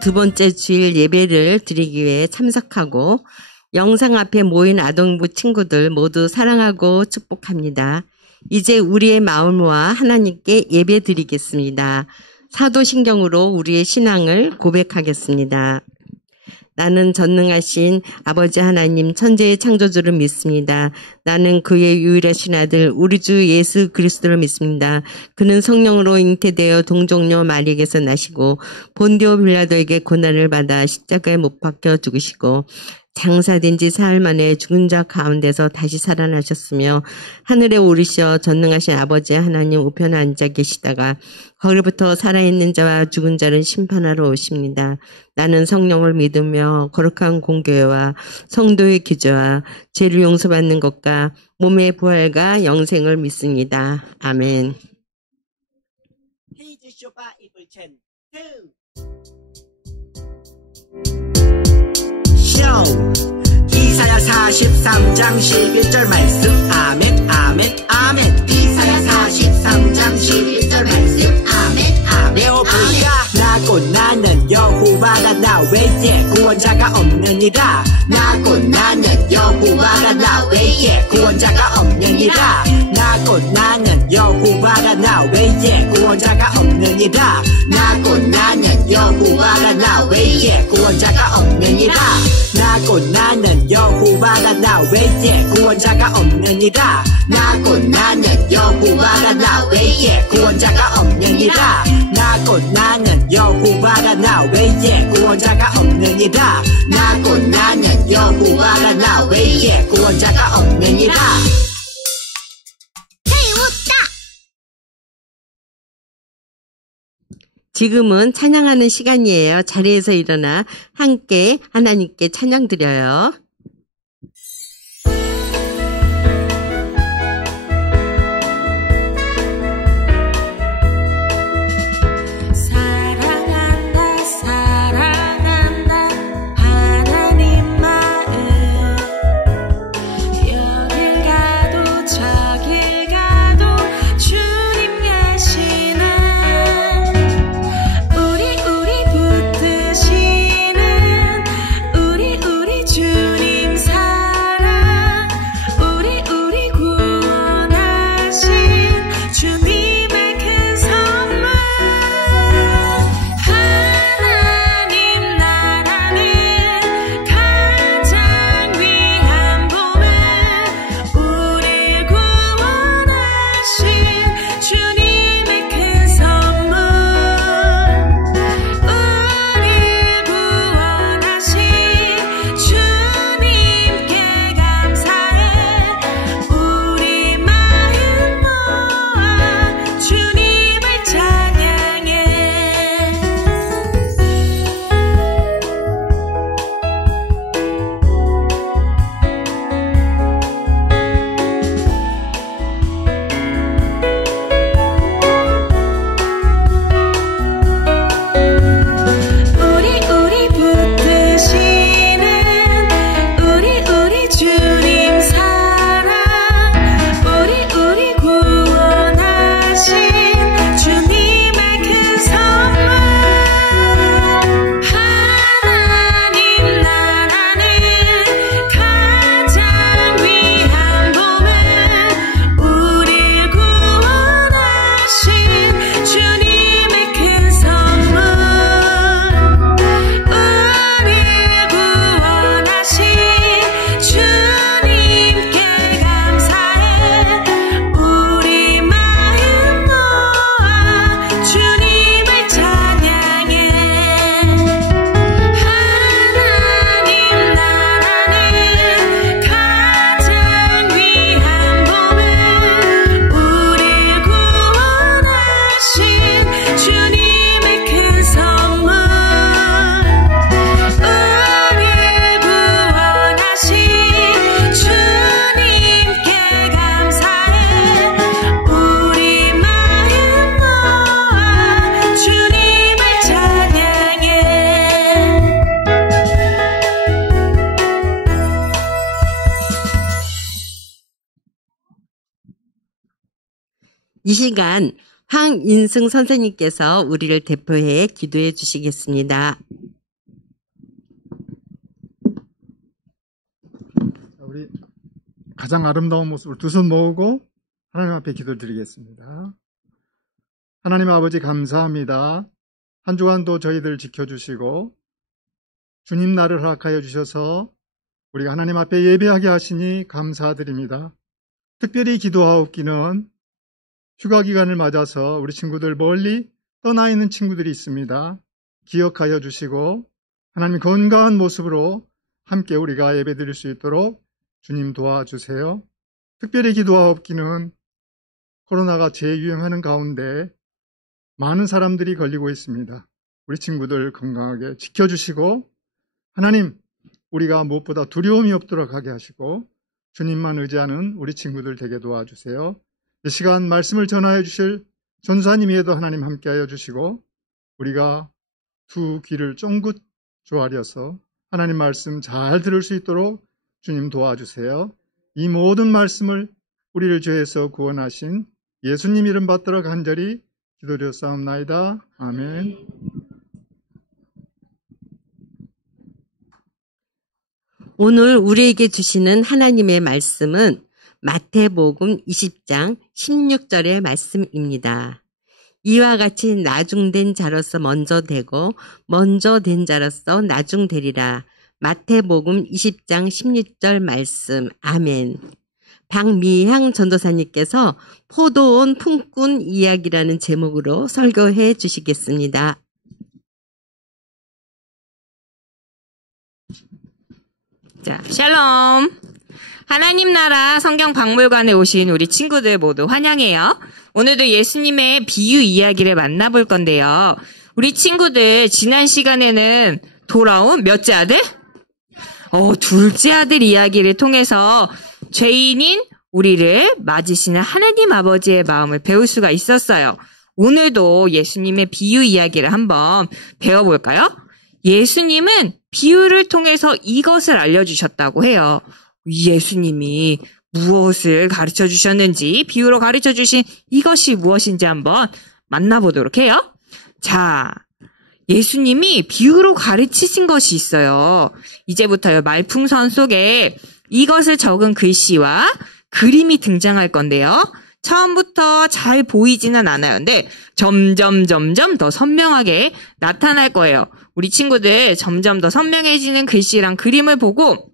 두 번째 주일 예배를 드리기 위해 참석하고 영상 앞에 모인 아동부 친구들 모두 사랑하고 축복합니다. 이제 우리의 마음과 하나님께 예배 드리겠습니다. 사도신경으로 우리의 신앙을 고백하겠습니다. 나는 전능하신 아버지 하나님 천지의 창조주를 믿습니다. 나는 그의 유일하신 아들 우리 주 예수 그리스도를 믿습니다. 그는 성령으로 잉태되어 동정녀 마리에게서 나시고 본디오 빌라도에게 고난을 받아 십자가에 못 박혀 죽으시고 장사된 지 사흘 만에 죽은 자 가운데서 다시 살아나셨으며 하늘에 오르셔 전능하신 아버지 하나님 우편에 앉아 계시다가 거기로부터 살아있는 자와 죽은 자를 심판하러 오십니다. 나는 성령을 믿으며 거룩한 공교회와 성도의 기저와 죄를 용서받는 것과 몸의 부활과 영생을 믿습니다. 아멘. 이사야 43장 11절 말씀 아멘 아멘 아멘. 이사야 43장 11절 말씀 아멘 아멘. 외워보리라. 나고 나는 여호와라 나 외에 구원자가 없느니라. 나고 나는 여호와라 나 외에 구원자가 없느니라. 나고 나는 여호와라 나 외에 구원자가 없느니라. 나고 나는 여호와라 나 외에 구원자가 없느니라. 나고 나는 여호와라 나 외에 구원자가 없느니라. 나고 나는 여호와라 나 외에 구원자가 없느니라. 나고 나는 여호와라 나 외에 구원자가 없느니라. 나고 나는 여호와라 나 외에 구원자가 없느니라. 지금은 찬양하는 시간이에요. 자리에서 일어나 함께 하나님께 찬양 드려요. 이 시간 황인승 선생님께서 우리를 대표해 기도해 주시겠습니다. 가장 아름다운 모습을 두 손 모으고 하나님 앞에 기도드리겠습니다. 하나님 아버지 감사합니다. 한 주간도 저희들 지켜주시고 주님 날을 허락하여 주셔서 우리가 하나님 앞에 예배하게 하시니 감사드립니다. 특별히 기도하옵기는 휴가 기간을 맞아서 우리 친구들 멀리 떠나 있는 친구들이 있습니다. 기억하여 주시고 하나님 건강한 모습으로 함께 우리가 예배 드릴 수 있도록 주님 도와주세요. 특별히 기도하옵기는 코로나가 재유행하는 가운데 많은 사람들이 걸리고 있습니다. 우리 친구들 건강하게 지켜주시고 하나님 우리가 무엇보다 두려움이 없도록 하게 하시고 주님만 의지하는 우리 친구들 되게 도와주세요. 이 시간 말씀을 전하여 주실 전사님에도 하나님 함께하여 주시고 우리가 두 귀를 쫑긋 조아려서 하나님 말씀 잘 들을 수 있도록 주님 도와주세요. 이 모든 말씀을 우리를 죄에서 구원하신 예수님 이름 받들어 간절히 기도드렸사옵나이다. 아멘. 오늘 우리에게 주시는 하나님의 말씀은 마태복음 20장 16절의 말씀입니다. 이와 같이 나중된 자로서 먼저 되고 먼저 된 자로서 나중되리라. 마태복음 20장 16절 말씀. 아멘. 박미향 전도사님께서 포도원 품꾼 이야기라는 제목으로 설교해 주시겠습니다. 자, 샬롬. 하나님 나라 성경 박물관에 오신 우리 친구들 모두 환영해요. 오늘도 예수님의 비유 이야기를 만나볼 건데요. 우리 친구들 지난 시간에는 돌아온 몇째 아들? 둘째 아들 이야기를 통해서 죄인인 우리를 맞으시는 하나님 아버지의 마음을 배울 수가 있었어요. 오늘도 예수님의 비유 이야기를 한번 배워볼까요? 예수님은 비유를 통해서 이것을 알려주셨다고 해요. 예수님이 무엇을 가르쳐 주셨는지, 비유로 가르쳐 주신 이것이 무엇인지 한번 만나보도록 해요. 자, 예수님이 비유로 가르치신 것이 있어요. 이제부터요, 말풍선 속에 이것을 적은 글씨와 그림이 등장할 건데요. 처음부터 잘 보이지는 않아요. 근데 점점 더 선명하게 나타날 거예요. 우리 친구들 점점 더 선명해지는 글씨랑 그림을 보고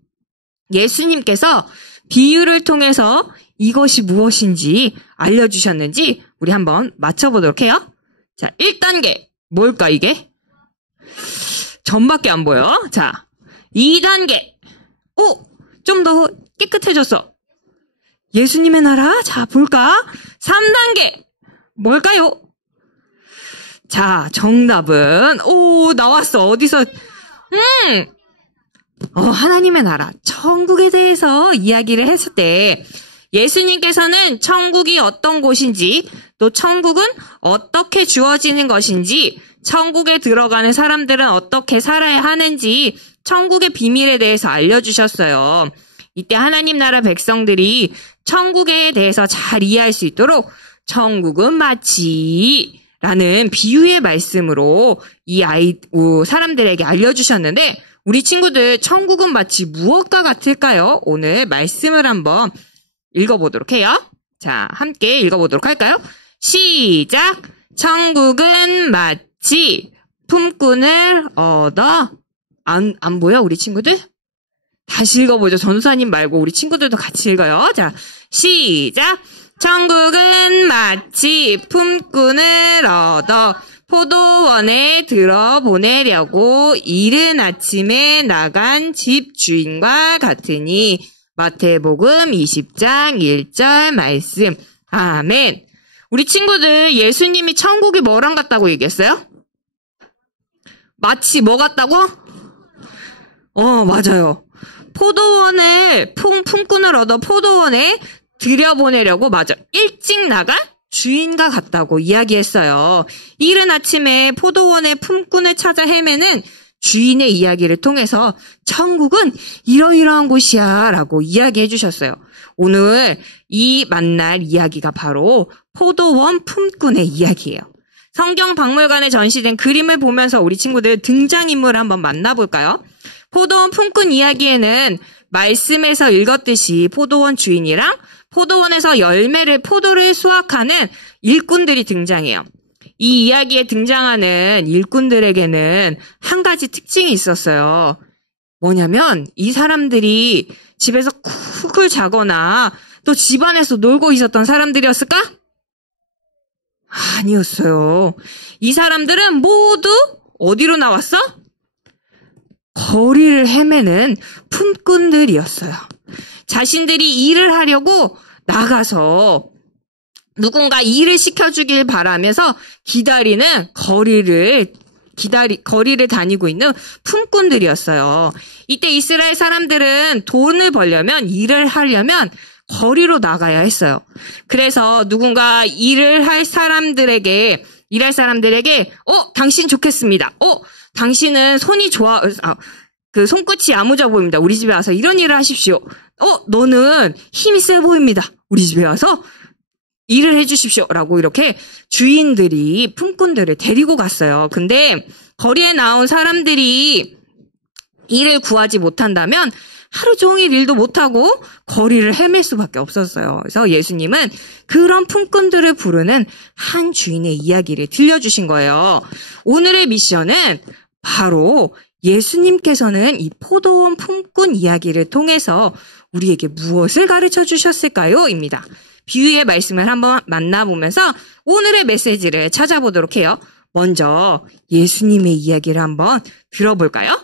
예수님께서 비유를 통해서 이것이 무엇인지 알려주셨는지 우리 한번 맞춰보도록 해요. 자, 1단계. 뭘까 이게? 점밖에 안 보여. 자, 2단계. 좀 더 깨끗해졌어. 예수님의 나라. 자, 볼까? 3단계. 뭘까요? 자, 정답은 나왔어. 어디서? 하나님의 나라, 천국에 대해서 이야기를 했을 때 예수님께서는 천국이 어떤 곳인지, 또 천국은 어떻게 주어지는 것인지, 천국에 들어가는 사람들은 어떻게 살아야 하는지 천국의 비밀에 대해서 알려주셨어요. 이때 하나님 나라 백성들이 천국에 대해서 잘 이해할 수 있도록 천국은 마치 라는 비유의 말씀으로 사람들에게 알려주셨는데, 우리 친구들 천국은 마치 무엇과 같을까요? 오늘 말씀을 한번 읽어보도록 해요. 자, 함께 읽어보도록 할까요? 시작! 천국은 마치 품꾼을 얻어. 안 보여, 우리 친구들? 다시 읽어보죠. 전도사님 말고 우리 친구들도 같이 읽어요. 자, 시작! 천국은 마치 품꾼을 얻어 포도원에 들어보내려고 이른 아침에 나간 집 주인과 같으니. 마태복음 20장 1절 말씀. 아멘. 우리 친구들 예수님이 천국이 뭐랑 같다고 얘기했어요? 마치 뭐 같다고? 맞아요. 포도원을 품꾼을 얻어 포도원에 들여보내려고 일찍 나간 주인과 같다고 이야기했어요. 이른 아침에 포도원의 품꾼을 찾아 헤매는 주인의 이야기를 통해서 천국은 이러이러한 곳이야 라고 이야기해 주셨어요. 오늘 이 만날 이야기가 바로 포도원 품꾼의 이야기예요. 성경 박물관에 전시된 그림을 보면서 우리 친구들 등장인물을 한번 만나볼까요? 포도원 품꾼 이야기에는 말씀에서 읽었듯이 포도원 주인이랑 포도원에서 포도를 수확하는 일꾼들이 등장해요. 이 이야기에 등장하는 일꾼들에게는 한 가지 특징이 있었어요. 뭐냐면 이 사람들이 집에서 쿡을 자거나 또 집안에서 놀고 있었던 사람들이었을까? 아니었어요. 이 사람들은 모두 어디로 나왔어? 거리를 헤매는 품꾼들이었어요. 자신들이 일을 하려고 나가서 누군가 일을 시켜주길 바라면서 기다리는 거리를 다니고 있는 품꾼들이었어요. 이때 이스라엘 사람들은 돈을 벌려면, 일을 하려면 거리로 나가야 했어요. 그래서 누군가 일할 사람들에게, 당신 좋겠습니다. 당신은 손이 손끝이 야무져 보입니다. 우리 집에 와서 이런 일을 하십시오. 너는 힘이 세 보입니다. 우리 집에 와서 일을 해주십시오. 라고 이렇게 주인들이 품꾼들을 데리고 갔어요. 근데 거리에 나온 사람들이 일을 구하지 못한다면 하루 종일 일도 못하고 거리를 헤맬 수밖에 없었어요. 그래서 예수님은 그런 품꾼들을 부르는 한 주인의 이야기를 들려주신 거예요. 오늘의 미션은 바로 예수님께서는 이 포도원 품꾼 이야기를 통해서 우리에게 무엇을 가르쳐 주셨을까요? 입니다. 비유의 말씀을 한번 만나보면서 오늘의 메시지를 찾아보도록 해요. 먼저 예수님의 이야기를 한번 들어볼까요?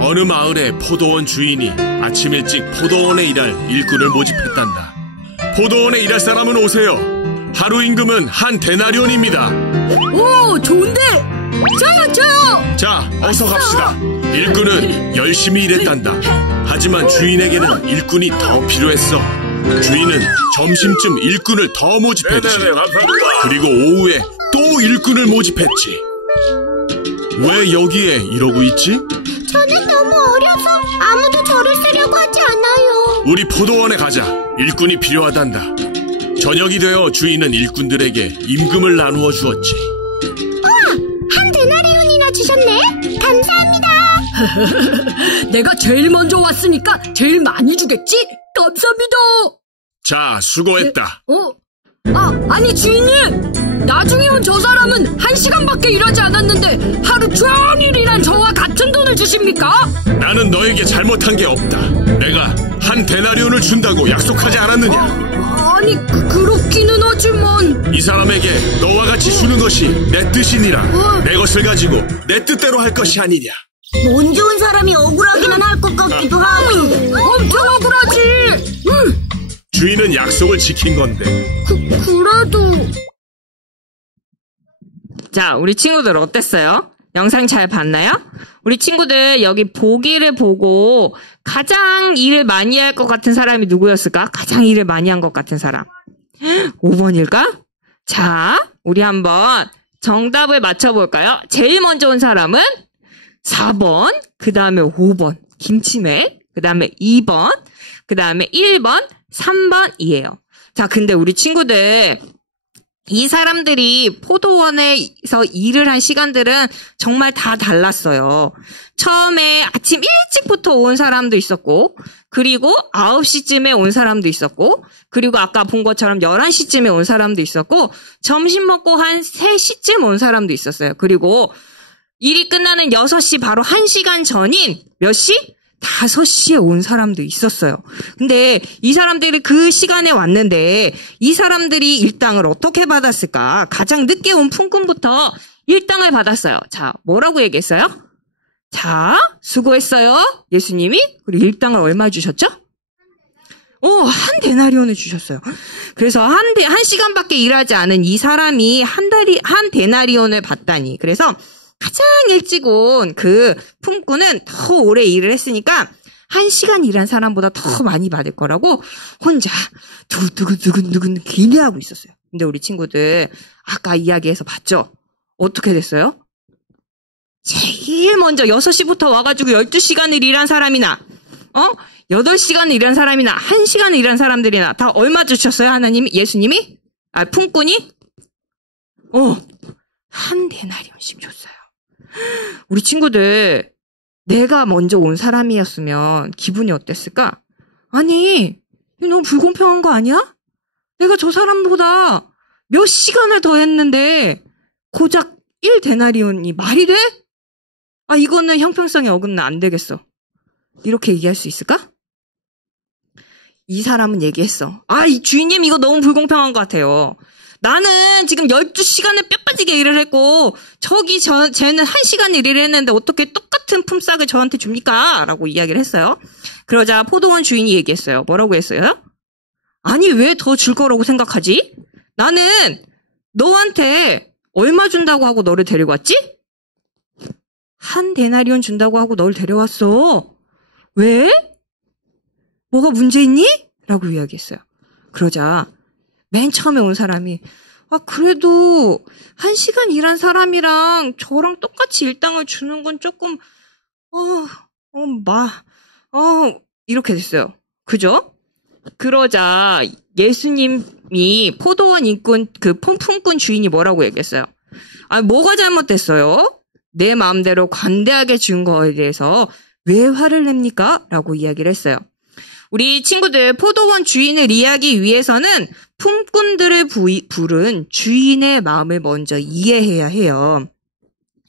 어느 마을의 포도원 주인이 아침 일찍 포도원에 일할 일꾼을 모집했단다. 포도원에 일할 사람은 오세요. 하루 임금은 한 데나리온입니다. 오, 좋은데! 저요! 자, 어서 갑시다. 일꾼은 열심히 일했단다. 하지만 주인에게는 일꾼이 더 필요했어. 주인은 점심쯤 일꾼을 더 모집했지. 그리고 오후에 또 일꾼을 모집했지. 왜 여기에 이러고 있지? 저는 너무 어려서 아무도 저를 쓰려고 하지 않아요. 우리 포도원에 가자. 일꾼이 필요하단다. 저녁이 되어 주인은 일꾼들에게 임금을 나누어 주었지. 한 데나리온이나 주셨네? 감사합니다. 내가 제일 먼저 왔으니까 제일 많이 주겠지? 감사합니다. 자, 수고했다. 아니 주인님! 나중에 온 저 사람은 1시간밖에 일하지 않았는데 하루 종일 일한 저와 같은 돈을 주십니까? 나는 너에게 잘못한 게 없다. 내가 한 데나리온을 준다고 약속하지 않았느냐? 아니 그렇기는 하지만 이 사람에게 너와 같이 주는 것이 내 뜻이니라. 내 것을 가지고 내 뜻대로 할 것이 아니냐. 돈 좋은 사람이 억울하기는 할 것 같기도 하고. 엄청 억울하지. 주인은 약속을 지킨 건데. 그래도 자, 우리 친구들 어땠어요? 영상 잘 봤나요? 우리 친구들 여기 보기를 보고 가장 일을 많이 할 것 같은 사람이 누구였을까? 가장 일을 많이 한 것 같은 사람. 5번일까? 자, 우리 한번 정답을 맞춰볼까요? 제일 먼저 온 사람은 4번, 그 다음에 5번, 김치매, 그 다음에 2번, 그 다음에 1번, 3번이에요. 자, 근데 우리 친구들 이 사람들이 포도원에서 일을 한 시간들은 정말 다 달랐어요. 처음에 아침 일찍부터 온 사람도 있었고, 그리고 9시쯤에 온 사람도 있었고, 그리고 아까 본 것처럼 11시쯤에 온 사람도 있었고, 점심 먹고 한 3시쯤 온 사람도 있었어요. 그리고 일이 끝나는 6시 바로 1시간 전인 몇 시? 5시에 온 사람도 있었어요. 근데 이 사람들이 그 시간에 왔는데 이 사람들이 일당을 어떻게 받았을까? 가장 늦게 온 품꾼부터 일당을 받았어요. 자, 뭐라고 얘기했어요? 자, 수고했어요. 예수님이. 그리고 일당을 얼마 주셨죠? 한 데나리온을 주셨어요. 그래서 한 시간밖에 일하지 않은 이 사람이 한 데나리온을 받다니. 그래서 가장 일찍 온 그 품꾼은 더 오래 일을 했으니까 1시간 일한 사람보다 더 많이 받을 거라고 혼자 두근두근 기대하고 있었어요. 근데 우리 친구들 아까 이야기에서 봤죠? 어떻게 됐어요? 제일 먼저 6시부터 와가지고 12시간을 일한 사람이나 8시간을 일한 사람이나 1시간을 일한 사람들이나 다 얼마 주셨어요? 하나님이? 예수님이? 품꾼이? 한 데나리온씩 줬어요. 우리 친구들, 내가 먼저 온 사람이었으면 기분이 어땠을까? 아니, 너무 불공평한 거 아니야? 내가 저 사람보다 몇 시간을 더 했는데 고작 1데나리온이 말이 돼? 아, 이거는 형평성에 어긋나 안 되겠어. 이렇게 얘기할 수 있을까? 이 사람은 얘기했어. 아, 이 주인님 이거 너무 불공평한 것 같아요. 나는 지금 12시간을 뼈 빠지게 일을 했고 쟤는 1시간 일을 했는데 어떻게 똑같은 품삯을 저한테 줍니까? 라고 이야기를 했어요. 그러자 포도원 주인이 얘기했어요. 뭐라고 했어요? 아니, 왜 더 줄 거라고 생각하지? 나는 너한테 얼마 준다고 하고 너를 데리고 왔지? 1데나리온 준다고 하고 너를 데려왔어. 왜? 뭐가 문제 있니? 라고 이야기했어요. 그러자 맨 처음에 온 사람이 그래도 1시간 일한 사람이랑 저랑 똑같이 일당을 주는 건 조금 이렇게 됐어요. 그죠? 그러자 예수님이 포도원 인꾼 품꾼 주인이 뭐라고 얘기했어요? 뭐가 잘못됐어요? 내 마음대로 관대하게 준 거에 대해서 왜 화를 냅니까? 라고 이야기를 했어요. 우리 친구들, 포도원 주인을 이해하기 위해서는 품꾼들을 부른 주인의 마음을 먼저 이해해야 해요.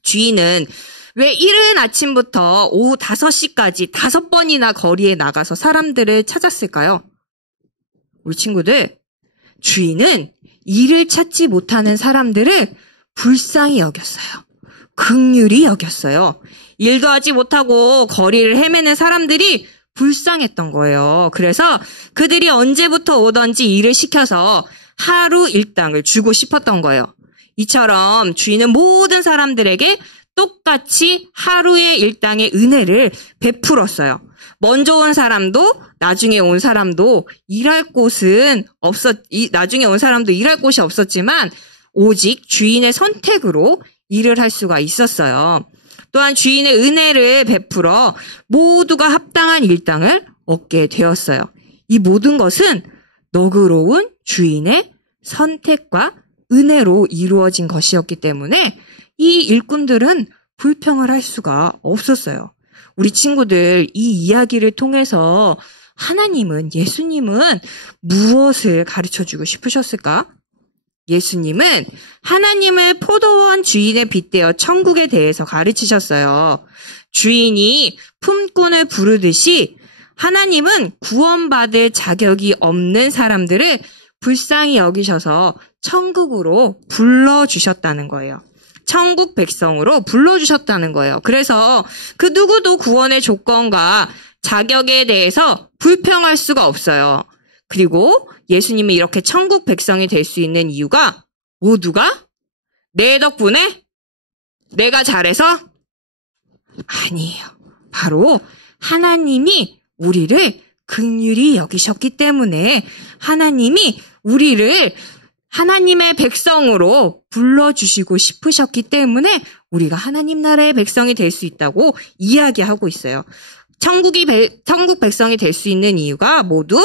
주인은 왜 이른 아침부터 오후 5시까지 5번이나 거리에 나가서 사람들을 찾았을까요? 우리 친구들, 주인은 일을 찾지 못하는 사람들을 불쌍히 여겼어요. 긍휼히 여겼어요. 일도 하지 못하고 거리를 헤매는 사람들이 불쌍했던 거예요. 그래서 그들이 언제부터 오던지 일을 시켜서 하루 일당을 주고 싶었던 거예요. 이처럼 주인은 모든 사람들에게 똑같이 하루의 일당의 은혜를 베풀었어요. 먼저 온 사람도 나중에 온 사람도 나중에 온 사람도 일할 곳이 없었지만 오직 주인의 선택으로 일을 할 수가 있었어요. 또한 주인의 은혜를 베풀어 모두가 합당한 일당을 얻게 되었어요. 이 모든 것은 너그러운 주인의 선택과 은혜로 이루어진 것이었기 때문에 이 일꾼들은 불평을 할 수가 없었어요. 우리 친구들, 이 이야기를 통해서 예수님은 무엇을 가르쳐주고 싶으셨을까? 예수님은 하나님을 포도원 주인에 빗대어 천국에 대해서 가르치셨어요. 주인이 품꾼을 부르듯이 하나님은 구원받을 자격이 없는 사람들을 불쌍히 여기셔서 천국으로 불러주셨다는 거예요. 천국 백성으로 불러주셨다는 거예요. 그래서 그 누구도 구원의 조건과 자격에 대해서 불평할 수가 없어요. 그리고 예수님이 이렇게 천국 백성이 될 수 있는 이유가 모두가 내 덕분에 내가 잘해서 아니에요. 바로 하나님이 우리를 긍휼히 여기셨기 때문에 하나님이 우리를 하나님의 백성으로 불러주시고 싶으셨기 때문에 우리가 하나님 나라의 백성이 될 수 있다고 이야기하고 있어요. 천국 백성이 될 수 있는 이유가 모두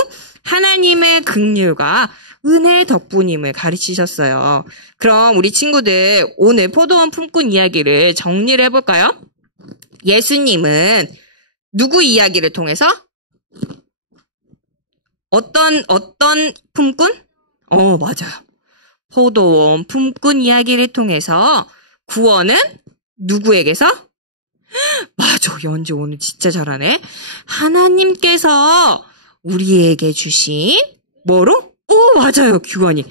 하나님의 긍휼과 은혜 덕분임을 가르치셨어요. 그럼 우리 친구들 오늘 포도원 품꾼 이야기를 정리를 해볼까요? 예수님은 누구 이야기를 통해서? 어떤 품꾼? 맞아요. 포도원 품꾼 이야기를 통해서 구원은 누구에게서? 맞아, 연지 오늘 진짜 잘하네. 하나님께서 우리에게 주신 뭐로? 맞아요, 규건이.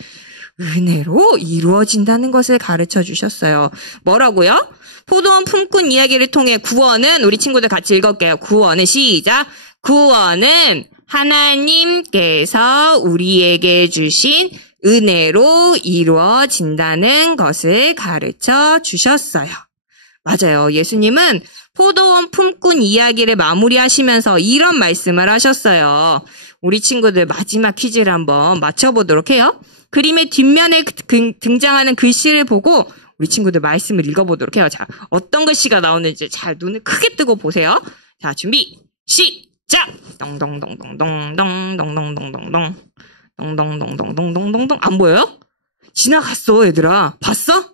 은혜로 이루어진다는 것을 가르쳐 주셨어요. 뭐라고요? 포도원 품꾼 이야기를 통해 구원은, 우리 친구들 같이 읽을게요. 구원은 시작. 구원은 하나님께서 우리에게 주신 은혜로 이루어진다는 것을 가르쳐 주셨어요. 맞아요. 예수님은 포도원 품꾼 이야기를 마무리하시면서 이런 말씀을 하셨어요. 우리 친구들 마지막 퀴즈를 한번 맞춰보도록 해요. 그림의 뒷면에 등장하는 글씨를 보고 우리 친구들 말씀을 읽어보도록 해요. 자, 어떤 글씨가 나오는지 잘 눈을 크게 뜨고 보세요. 자, 준비, 시작! 덩덩덩덩덩덩덩덩덩덩덩 덩덩덩덩덩덩덩덩. 안 보여요? 지나갔어, 얘들아. 봤어?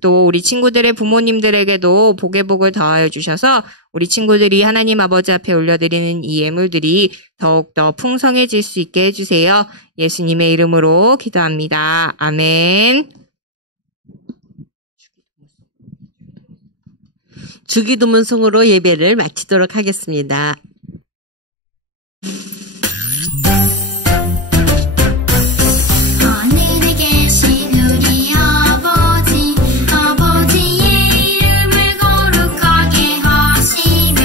또 우리 친구들의 부모님들에게도 복의 복을 더하여 주셔서 우리 친구들이 하나님 아버지 앞에 올려드리는 이 예물들이 더욱더 풍성해질 수 있게 해주세요. 예수님의 이름으로 기도합니다. 아멘. 주기도문송으로 예배를 마치도록 하겠습니다. 하늘에 계신 우리 아버지, 아버지의 이름을 거룩하게 하시며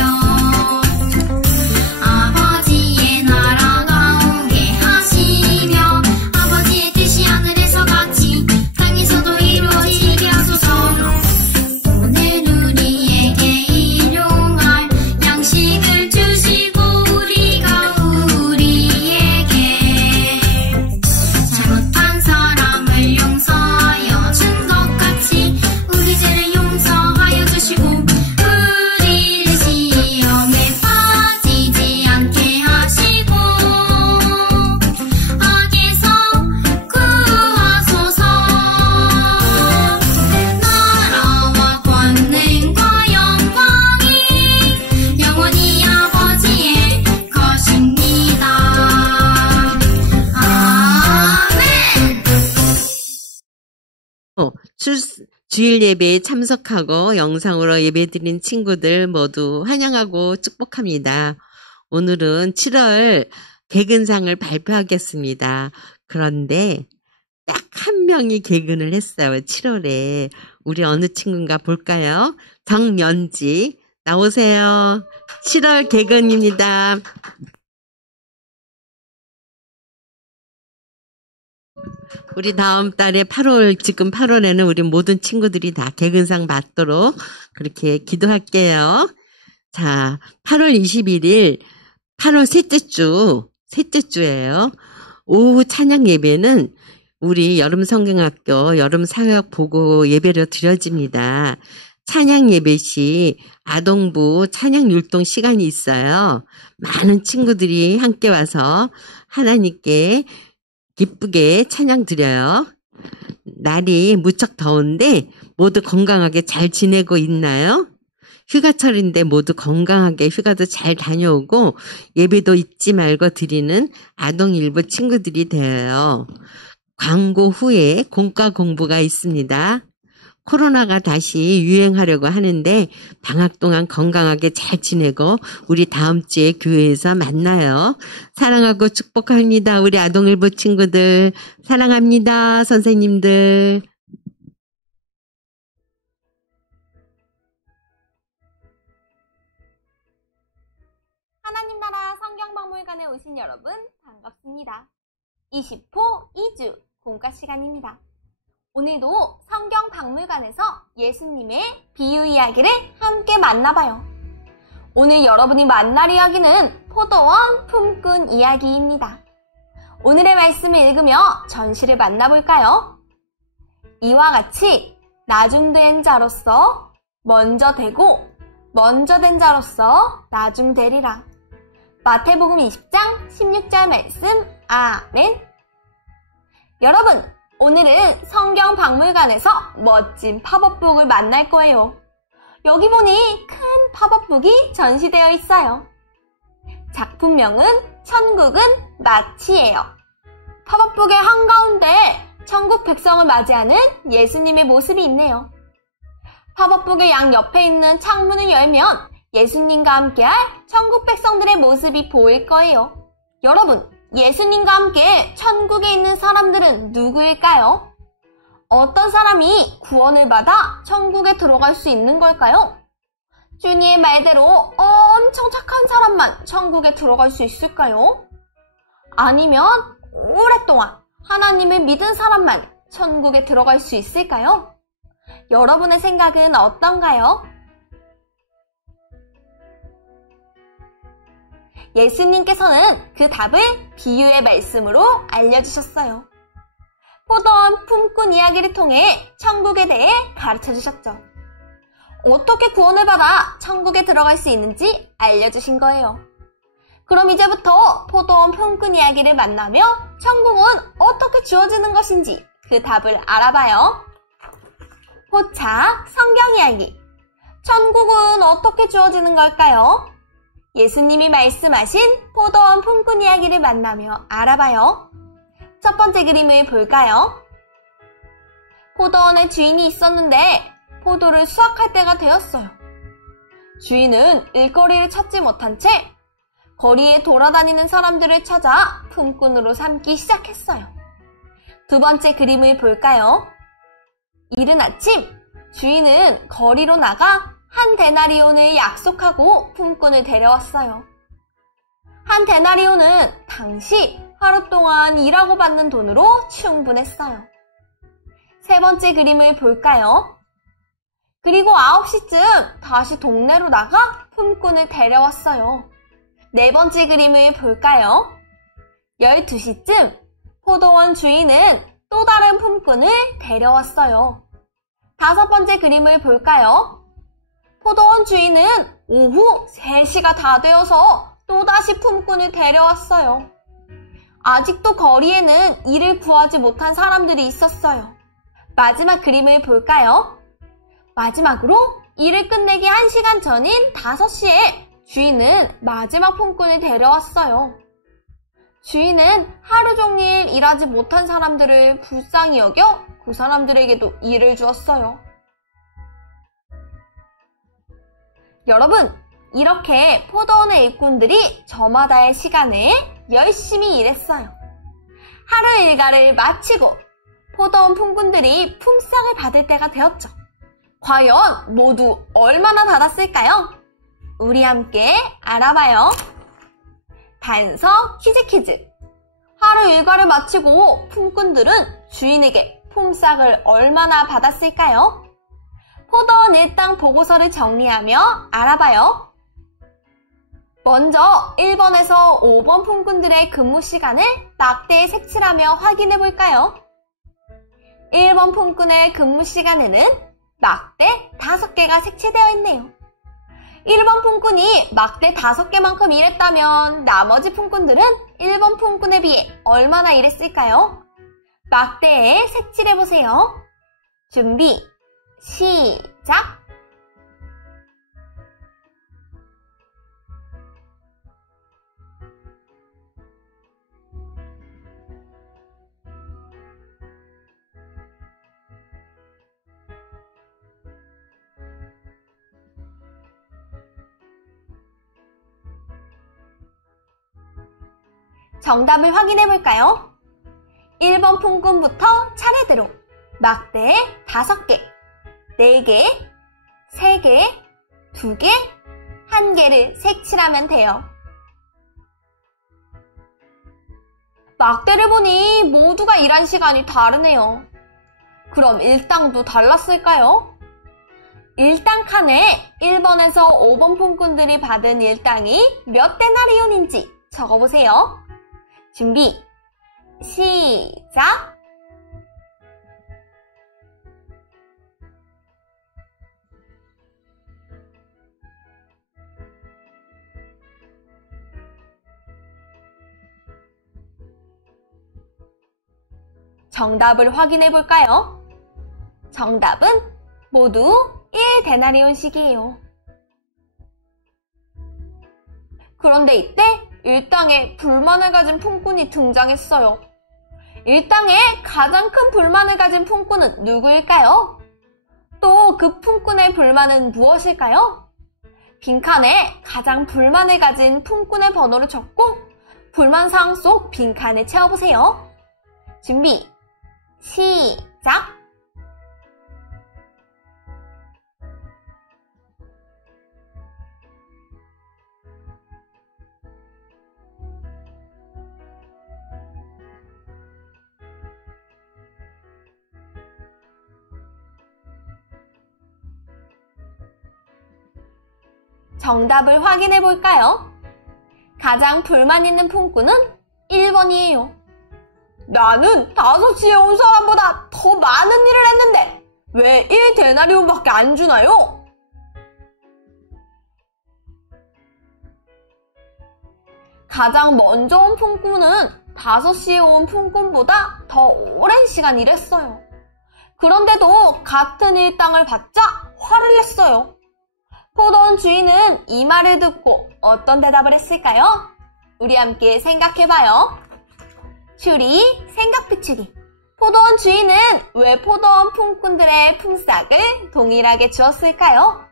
아버지의 나라가 오게 하시며 아버지의 뜻이 하늘에서 같이 땅에서도 이루어지게 하소서. 오늘 우리에게 일용할 양식을 주시고 우리가 우리에게 잘못한 사람을 용서하여 준 것 같이 우리 죄를 용서하여 주시고 우리를 시험에 빠지지 않게 하시고 악에서 구하소서. 나라와 권능과 영광이 영원히 아버지의 것입니다. 아멘. 주일 예배에 참석하고 영상으로 예배드린 친구들 모두 환영하고 축복합니다. 오늘은 7월 개근상을 발표하겠습니다. 그런데 딱 한 명이 개근을 했어요. 7월에. 우리 어느 친구인가 볼까요? 정연지 나오세요. 7월 개근입니다. 우리 다음 달에 지금 8월에는 우리 모든 친구들이 다 개근상 받도록 그렇게 기도할게요. 자, 8월 21일, 8월 셋째 주예요. 오후 찬양 예배는 우리 여름성경학교 여름사역 보고 예배로 드려집니다. 찬양 예배 시 아동부 찬양 율동 시간이 있어요. 많은 친구들이 함께 와서 하나님께 기쁘게 찬양 드려요. 날이 무척 더운데 모두 건강하게 잘 지내고 있나요? 휴가철인데 모두 건강하게 휴가도 잘 다녀오고 예배도 잊지 말고 드리는 아동일부 친구들이 되어요. 광고 후에 공과 공부가 있습니다. 코로나가 다시 유행하려고 하는데 방학 동안 건강하게 잘 지내고 우리 다음 주에 교회에서 만나요. 사랑하고 축복합니다. 우리 아동일부 친구들 사랑합니다. 선생님들. 하나님 나라 성경박물관에 오신 여러분 반갑습니다. 20호 2주 공과 시간입니다. 오늘도 성경박물관에서 예수님의 비유 이야기를 함께 만나봐요. 오늘 여러분이 만날 이야기는 포도원 품꾼 이야기입니다. 오늘의 말씀을 읽으며 전시를 만나볼까요? 이와 같이 나중된 자로서 먼저 되고 먼저 된 자로서 나중되리라. 마태복음 20장 16절 말씀. 아멘. 여러분, 오늘은 성경박물관에서 멋진 팝업북을 만날 거예요. 여기 보니 큰 팝업북이 전시되어 있어요. 작품명은 천국은 마치예요. 팝업북의 한가운데 천국 백성을 맞이하는 예수님의 모습이 있네요. 팝업북의 양옆에 있는 창문을 열면 예수님과 함께할 천국 백성들의 모습이 보일 거예요. 여러분, 예수님과 함께 천국에 있는 사람들은 누구일까요? 어떤 사람이 구원을 받아 천국에 들어갈 수 있는 걸까요? 주님의 말대로 엄청 착한 사람만 천국에 들어갈 수 있을까요? 아니면 오랫동안 하나님을 믿은 사람만 천국에 들어갈 수 있을까요? 여러분의 생각은 어떤가요? 예수님께서는 그 답을 비유의 말씀으로 알려주셨어요. 포도원 품꾼 이야기를 통해 천국에 대해 가르쳐주셨죠. 어떻게 구원을 받아 천국에 들어갈 수 있는지 알려주신 거예요. 그럼 이제부터 포도원 품꾼 이야기를 만나며 천국은 어떻게 주어지는 것인지 그 답을 알아봐요. 포착 성경 이야기. 천국은 어떻게 주어지는 걸까요? 예수님이 말씀하신 포도원 품꾼 이야기를 만나며 알아봐요. 첫 번째 그림을 볼까요? 포도원에 주인이 있었는데 포도를 수확할 때가 되었어요. 주인은 일거리를 찾지 못한 채 거리에 돌아다니는 사람들을 찾아 품꾼으로 삼기 시작했어요. 두 번째 그림을 볼까요? 이른 아침 주인은 거리로 나가 한 데나리온을 약속하고 품꾼을 데려왔어요. 한 데나리온은 당시 하루 동안 일하고 받는 돈으로 충분했어요. 세 번째 그림을 볼까요? 그리고 9시쯤 다시 동네로 나가 품꾼을 데려왔어요. 네 번째 그림을 볼까요? 12시쯤 포도원 주인은 또 다른 품꾼을 데려왔어요. 다섯 번째 그림을 볼까요? 포도원 주인은 오후 3시가 다 되어서 또다시 품꾼을 데려왔어요. 아직도 거리에는 일을 구하지 못한 사람들이 있었어요. 마지막 그림을 볼까요? 마지막으로 일을 끝내기 1시간 전인 5시에 주인은 마지막 품꾼을 데려왔어요. 주인은 하루 종일 일하지 못한 사람들을 불쌍히 여겨 그 사람들에게도 일을 주었어요. 여러분, 이렇게 포도원의 일꾼들이 저마다의 시간에 열심히 일했어요. 하루 일과를 마치고 포도원 품꾼들이 품삯을 받을 때가 되었죠. 과연 모두 얼마나 받았을까요? 우리 함께 알아봐요. 단서 퀴즈. 하루 일과를 마치고 품꾼들은 주인에게 품삯을 얼마나 받았을까요? 포도원 일당 보고서를 정리하며 알아봐요. 먼저 1번에서 5번 품꾼들의 근무 시간을 막대에 색칠하며 확인해 볼까요? 1번 품꾼의 근무 시간에는 막대 5개가 색칠되어 있네요. 1번 품꾼이 막대 5개만큼 일했다면 나머지 품꾼들은 1번 품꾼에 비해 얼마나 일했을까요? 막대에 색칠해보세요. 준비, 시작! 정답을 확인해 볼까요? 1번 품꾼부터 차례대로 막대에 5개, 4개, 3개, 2개, 1개를 색칠하면 돼요. 막대를 보니 모두가 일한 시간이 다르네요. 그럼 일당도 달랐을까요? 일당 칸에 1번에서 5번 품꾼들이 받은 일당이 몇 데나리온인지 적어보세요. 준비, 시작! 정답을 확인해 볼까요? 정답은 모두 1데나리온씩이에요. 그런데 이때 일당에 불만을 가진 품꾼이 등장했어요. 일당에 가장 큰 불만을 가진 품꾼은 누구일까요? 또 그 품꾼의 불만은 무엇일까요? 빈칸에 가장 불만을 가진 품꾼의 번호를 적고 불만사항 속 빈칸을 채워보세요. 준비, 시작! 정답을 확인해 볼까요? 가장 불만 있는 품꾼은 1번이에요. 나는 5시에 온 사람보다 더 많은 일을 했는데 왜 1데나리온밖에 안 주나요? 가장 먼저 온 품꾼은 5시에 온 품꾼보다 더 오랜 시간 일했어요. 그런데도 같은 일당을 받자 화를 냈어요. 포도원 주인은 이 말을 듣고 어떤 대답을 했을까요? 우리 함께 생각해봐요. 추리, 생각비추리. 포도원 주인은 왜 포도원 품꾼들의 품삯을 동일하게 주었을까요?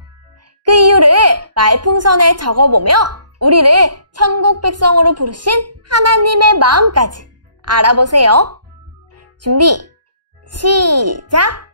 그 이유를 말풍선에 적어보며 우리를 천국 백성으로 부르신 하나님의 마음까지 알아보세요. 준비, 시작!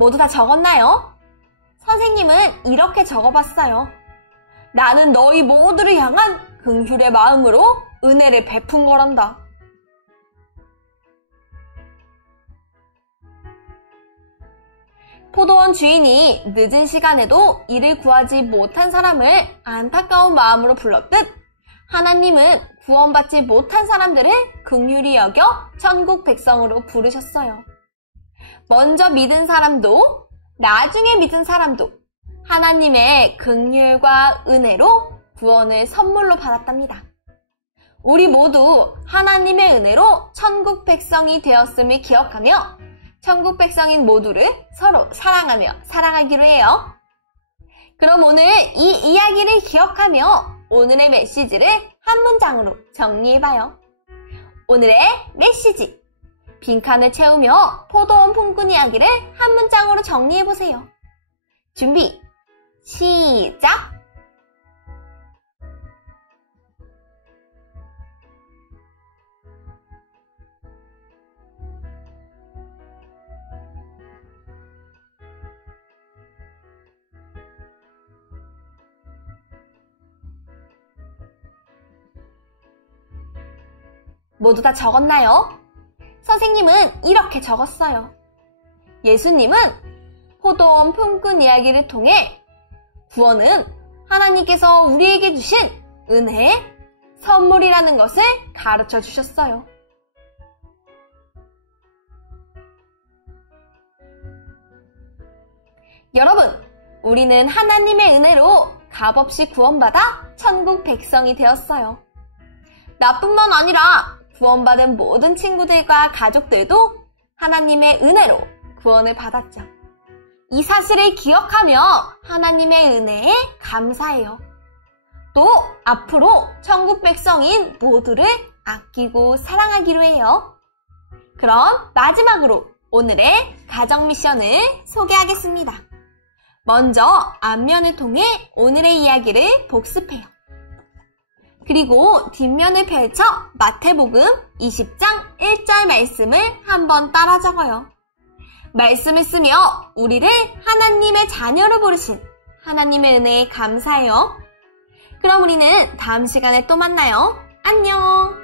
모두 다 적었나요? 선생님은 이렇게 적어봤어요. 나는 너희 모두를 향한 긍휼의 마음으로 은혜를 베푼 거란다. 포도원 주인이 늦은 시간에도 이를 구하지 못한 사람을 안타까운 마음으로 불렀듯 하나님은 구원받지 못한 사람들을 긍휼히 여겨 천국 백성으로 부르셨어요. 먼저 믿은 사람도 나중에 믿은 사람도 하나님의 긍휼과 은혜로 구원을 선물로 받았답니다. 우리 모두 하나님의 은혜로 천국 백성이 되었음을 기억하며 천국 백성인 모두를 서로 사랑하며 사랑하기로 해요. 그럼 오늘 이 이야기를 기억하며 오늘의 메시지를 한 문장으로 정리해봐요. 오늘의 메시지. 빈칸을 채우며 포도원 품꾼 이야기를 한 문장으로 정리해보세요. 준비, 시작! 모두 다 적었나요? 선생님은 이렇게 적었어요. 예수님은 포도원 품꾼 이야기를 통해 구원은 하나님께서 우리에게 주신 은혜의 선물이라는 것을 가르쳐 주셨어요. 여러분, 우리는 하나님의 은혜로 값없이 구원받아 천국 백성이 되었어요. 나뿐만 아니라 구원받은 모든 친구들과 가족들도 하나님의 은혜로 구원을 받았죠. 이 사실을 기억하며 하나님의 은혜에 감사해요. 또 앞으로 천국 백성인 모두를 아끼고 사랑하기로 해요. 그럼 마지막으로 오늘의 가정 미션을 소개하겠습니다. 먼저 앞면을 통해 오늘의 이야기를 복습해요. 그리고 뒷면을 펼쳐 마태복음 20장 1절 말씀을 한번 따라 적어요. 말씀을 쓰며 우리를 하나님의 자녀로 부르신 하나님의 은혜에 감사해요. 그럼 우리는 다음 시간에 또 만나요. 안녕!